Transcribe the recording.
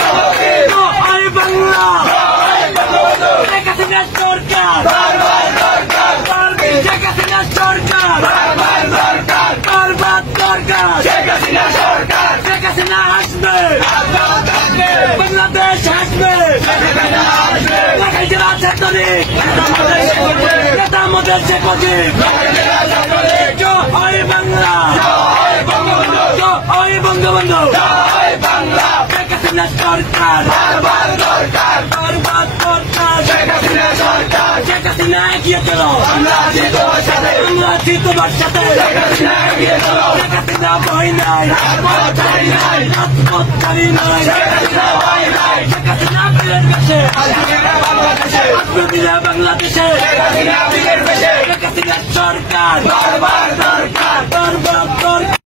বাবাকে জয় বাংলা শেখ হাসিনার সরকার শেখ হাসিনার সরকার বারবার সরকার শেখ হাসিনা আসবে বাংলাদেশ আসবে ঢাকায় জেলা ছাত্রলীগ নেতা আমাদের শেখ মুজিব জয় বাংলা জয় বঙ্গবন্ধু শেখ হাসিনার সরকার বারবার সরকার শেখ হাসিনা এগিয়ে চলো আমরা আছি তোমার সাথে শেখ হাসিনা ভয় নাই রাজপথ ছাড়ি নাই শেখ হাসিনা বীরের বেশে বাংলাদেশে শেখ হাসিনার সরকার